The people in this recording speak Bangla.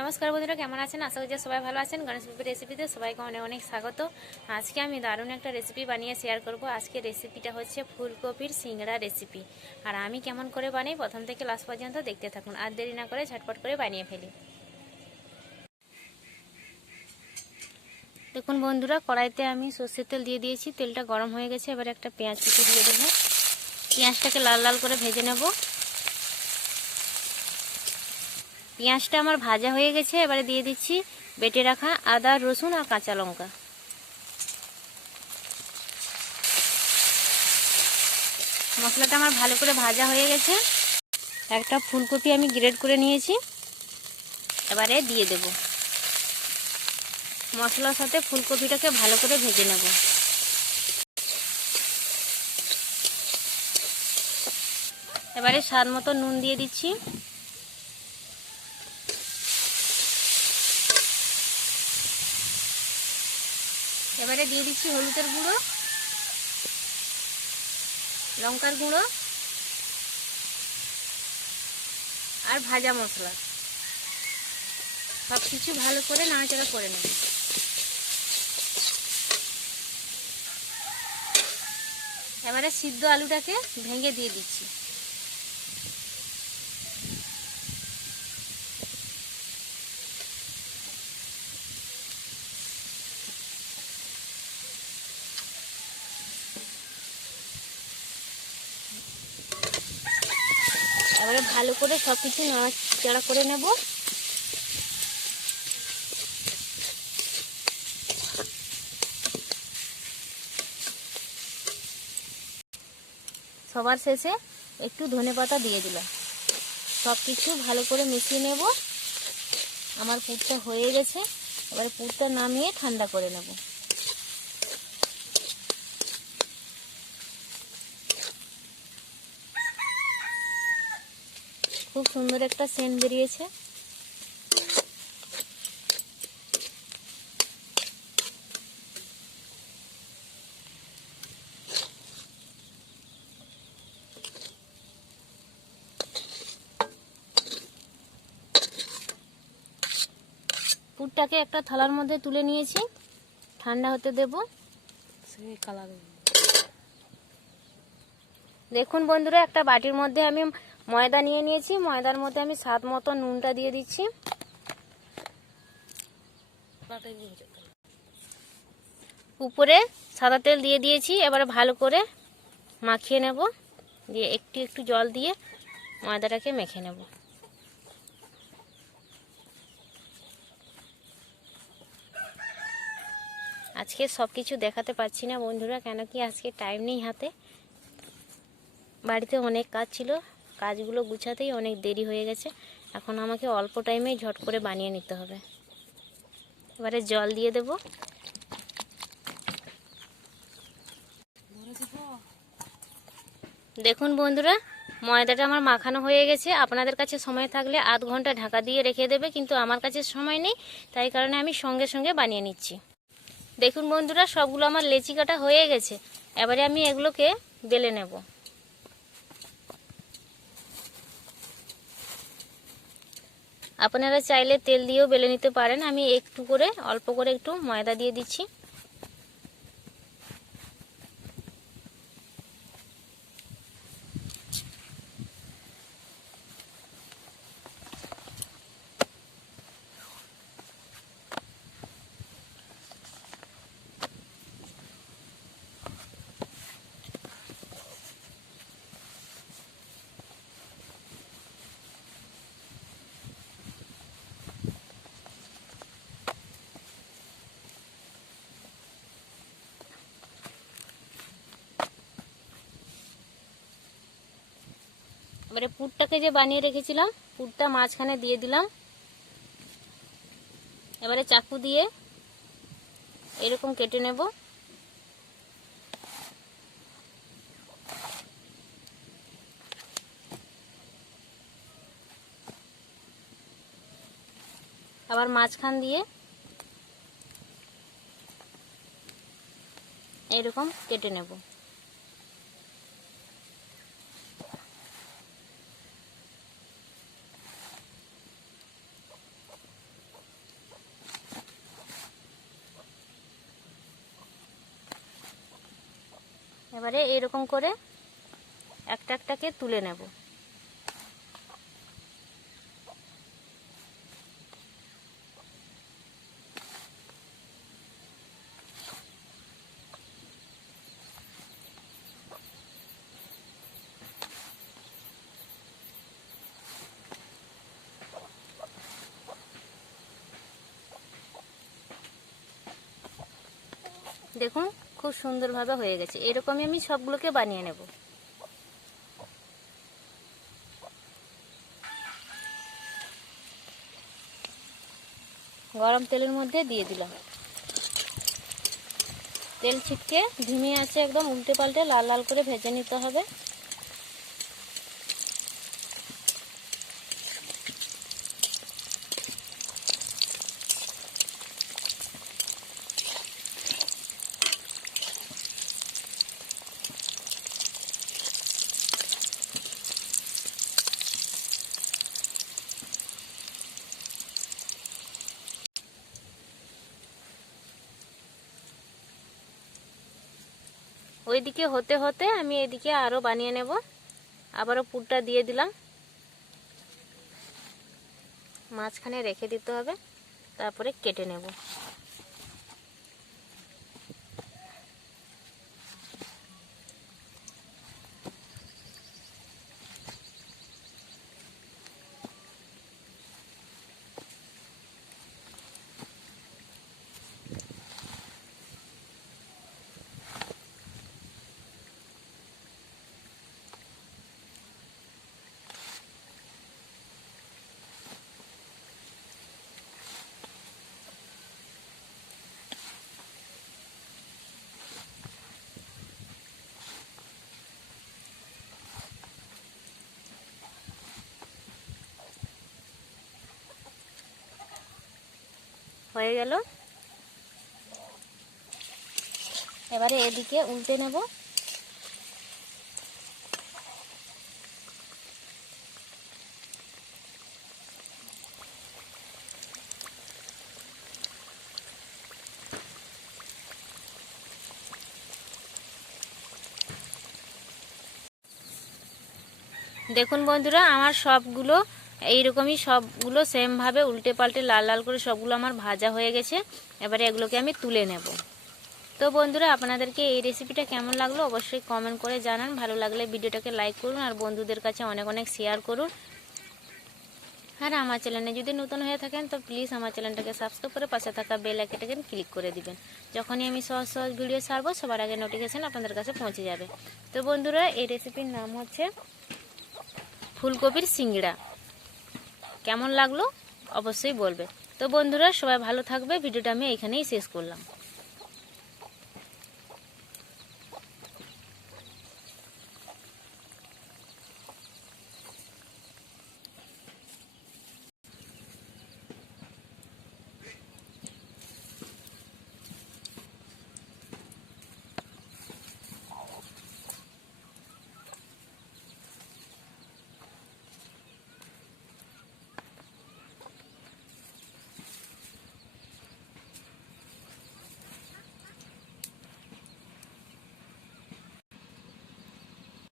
নমস্কার বন্ধুরা, কেমন আছেন? আশা করি যে সবাই ভালো আছেন। গণেশ বাবুর রেসিপিতে সবাইকে অনেক অনেক স্বাগত। আজকে আমি দারুণ একটা রেসিপি বানিয়ে শেয়ার করব। আজকে রেসিপিটা হচ্ছে ফুলকপির সিংড়া রেসিপি। আর আমি কেমন করে বানাই, প্রথম থেকে লাস্ট পর্যন্ত দেখতে থাকুন। আর দেরি না করে ঝটপট করে বানিয়ে ফেলি। দেখুন বন্ধুরা, কড়াইতে আমি সর্ষের তেল দিয়ে দিয়েছি। তেলটা গরম হয়ে গেছে, এবার একটা পেঁয়াজ কুচি দিয়ে দেবো। পেঁয়াজটাকে লাল লাল করে ভেজে নেব। পেঁয়াজটা আমার ভাজা হয়ে গেছে, এবারে দিয়ে দিচ্ছি বেটে রাখা আদা, রসুন আর কাঁচা লঙ্কা। মশলাটা আমার ভালো করে ভাজা হয়ে গেছে। একটা ফুলকপি আমি গ্রেড করে নিয়েছি, এবারে দিয়ে দেব। মশলার সাথে ফুলকপিটাকে ভালো করে ভেজে নেব। এবারে স্বাদ মতো নুন দিয়ে দিচ্ছি। এবারে দিয়ে দিচ্ছি হলুদের গুঁড়ো, লঙ্কার গুঁড়ো আর ভাজা মশলা। সব কিছু ভালো করে নাড়াচাড়া করে নেব। এবারে সিদ্ধ আলুটাকে ভেঙে দিয়ে দিচ্ছি। এবারে ভালো করে সব কিছু নাড়াচাড়া করে নেব। সবার শেষে একটু ধনে পাতা দিয়ে দিলাম। সব কিছু ভালো করে মিশিয়ে নেব। আমার পুরটা হয়ে গেছে। এবারে পুরটা নামিয়ে ঠান্ডা করে নেব। খুব সুন্দর একটা সেন্ট বেরিয়েছে। পুরটাকে একটা থালার মধ্যে তুলে নিয়েছি। ঠান্ডা হতে দেব। দেখুন বন্ধুরা একটা বাটির মধ্যে আমি ময়দা নিয়ে নিয়েছি। ময়দার মধ্যে আমি স্বাদ মতো নুনটা দিয়ে দিচ্ছি। উপরে সাদা তেল দিয়ে দিয়েছি। এবারে ভালো করে মাখিয়ে নেব। দিয়ে একটু একটু জল দিয়ে ময়দাটাকে মেখে নেব। আজকে সব কিছু দেখাতে পাচ্ছি না বন্ধুরা, কেন কি আজকে টাইম নেই হাতে। বাড়িতে অনেক কাজ ছিল। কাজগুলো গুছাতেই অনেক দেরি হয়ে গেছে। এখন আমাকে অল্প টাইমেই ঝট করে বানিয়ে নিতে হবে। এবারে জল দিয়ে দেব। দেখুন বন্ধুরা, ময়দাটা আমার মাখানো হয়ে গেছে। আপনাদের কাছে সময় থাকলে আধ ঘণ্টা ঢাকা দিয়ে রেখে দেবে, কিন্তু আমার কাছে সময় নেই, তাই কারণে আমি সঙ্গে সঙ্গে বানিয়ে নিচ্ছি। দেখুন বন্ধুরা, সবগুলো আমার লেচি কাটা হয়ে গেছে। এবারে আমি এগুলোকে বেলে নেব। আপনারা চাইলে তেল দিয়েও বেলে নিতে পারেন। আমি একটু করে, অল্প করে একটু ময়দা দিয়ে দিচ্ছি। এবারে পুরটাকে যে বানিয়ে রেখেছিলাম, পুরটা মাঝখানে দিয়ে দিলাম। এবারে চাকু দিয়ে এরকম কেটে নেব। আবার মাঝখান দিয়ে এরকম কেটে নেব। এবারে এরকম করে একটা একটাকে তুলে নেব। দেখুন খুব সুন্দরভাবে হয়ে গেছে। এরকমই আমি সবগুলোকে বানিয়ে নেব। গরম তেলের মধ্যে দিয়ে দিলাম। তেল ছিটকে ধিমে আছে, একদম উল্টে পাল্টে লাল লাল করে ভেজে নিতে হবে। ওইদিকে হতে হতে আমি এদিকে আরও বানিয়ে নেব। আবারও পুরটা দিয়ে দিলাম। মাঝখানে রেখে দিতে হবে। তারপরে কেটে নেব। হয়ে গেল। এবারে এদিকে উল্টে নেব। দেখুন বন্ধুরা আমার সবগুলো এইরকমই সবগুলো সেমভাবে উল্টে পাল্টে, লাল লাল করে সবগুলো আমার ভাজা হয়ে গেছে। এবারে এগুলোকে আমি তুলে নেব। তো বন্ধুরা, আপনাদেরকে এই রেসিপিটা কেমন লাগল অবশ্যই কমেন্ট করে জানান। ভালো লাগলে ভিডিওটাকে লাইক করুন আর বন্ধুদের কাছে অনেক অনেক শেয়ার করুন। আর আমার চ্যানেলে যদি নতুন হয়ে থাকেন, তো প্লিজ আমার চ্যানেলটাকে সাবস্ক্রাইব করে পাশে থাকা বেল আইকনটাকে ক্লিক করে দিবেন। যখনই আমি সহজ সহজ ভিডিও ছাড়বো, সবার আগে নোটিফিকেশান আপনাদের কাছে পৌঁছে যাবে। তো বন্ধুরা, এই রেসিপির নাম হচ্ছে ফুলকপির সিঙ্গড়া। কেমন লাগল অবশ্যই বলবে। তো বন্ধুরা সবাই ভালো থাকবে। ভিডিওটা আমি এখানেই শেষ করলাম।